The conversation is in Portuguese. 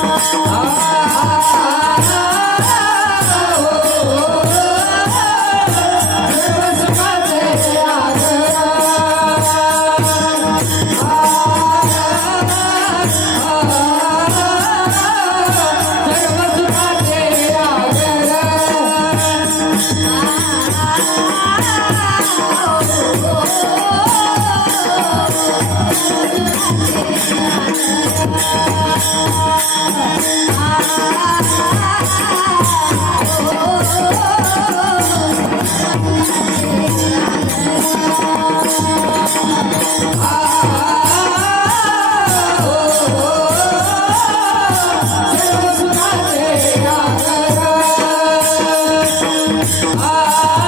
Thank you. Ah,